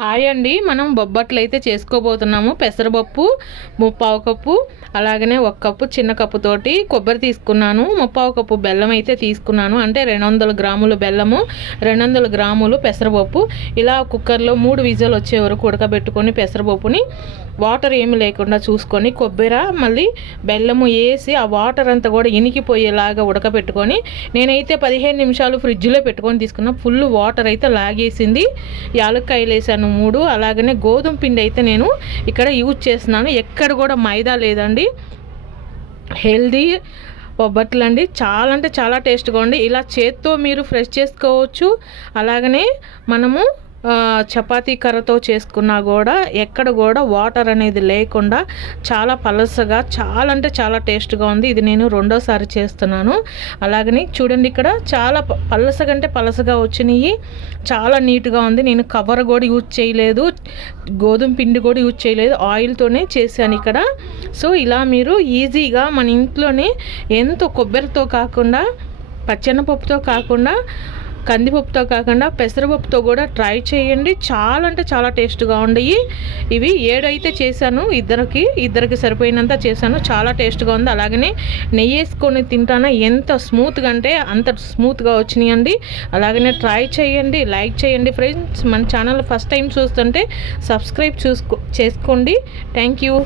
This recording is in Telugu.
హాయ్ అండి, మనం బొబ్బట్లు అయితే చేసుకోబోతున్నాము. పెసరపప్పు 3/4 కప్పు, అలాగనే 1 కప్పు చిన్న కప్పుతోటి కొబ్బరి తీసుకున్నాను. 3/4 కప్పు బెల్లం అయితే తీసుకున్నాను. అంటే 200 గ్రాములు బెల్లము, 200 గ్రాములు పెసరపప్పు. ఇలా కుక్కర్లో 3 విజిల్ వచ్చే వరకు ఉడకబెట్టుకొని పెసరపప్పుని వాటర్ ఏమి లేకుండా చూసుకొని కొబ్బరి మళ్ళీ బెల్లము వేసి ఆ వాటర్ అంతా కూడా ఇనికిపోయేలాగా ఉడకబెట్టుకొని నేనైతే 15 నిమిషాలు ఫ్రిడ్జ్లో పెట్టుకొని తీసుకున్నా. ఫుల్ వాటర్ అయితే లాగేసింది. యాలక్కాయలు వేసాను 3. అలాగనే గోధుమ పిండి అయితే నేను ఇక్కడ యూజ్ చేస్తున్నాను. ఎక్కడ కూడా మైదా లేదండి. హెల్దీ బొబ్బట్లు అండి. చాలా అంటే చాలా టేస్ట్గా ఉంది. ఇలా చేత్తో మీరు ఫ్రెష్ చేసుకోవచ్చు. అలాగనే మనము చపాతీ కర్రతో చేసుకున్నా కూడా ఎక్కడ కూడా వాటర్ అనేది లేకుండా చాలా పలసగా చాలా అంటే చాలా టేస్ట్గా ఉంది. ఇది నేను రెండోసారి చేస్తున్నాను. అలాగని చూడండి, ఇక్కడ చాలా పలసగా అంటే పలసగా వచ్చినాయి. చాలా నీట్గా ఉంది. నేను కవర్ కూడా యూజ్ చేయలేదు, గోధుమ పిండి కూడా యూజ్ చేయలేదు, ఆయిల్తోనే చేశాను ఇక్కడ. సో ఇలా మీరు ఈజీగా మన ఇంట్లోనే ఎంతో కొబ్బరితో కాకుండా, పచ్చెనపప్పుతో కాకుండా, కందిపప్పుతో కాకుండా పెసరపప్పుతో కూడా ట్రై చేయండి. చాలా అంటే చాలా టేస్ట్గా ఉండయి. ఇవి 7 అయితే చేశాను. ఇద్దరికి సరిపోయినంత చేశాను. చాలా టేస్ట్గా ఉంది. అలాగనే నెయ్యి వేసుకొని తింటాను. ఎంత స్మూత్గా అంటే అంత స్మూత్గా వచ్చినాయండి. అలాగనే ట్రై చేయండి, లైక్ చేయండి ఫ్రెండ్స్. మన ఛానల్ ఫస్ట్ టైం చూస్తుంటే సబ్స్క్రైబ్ చేసుకోండి. Thank you.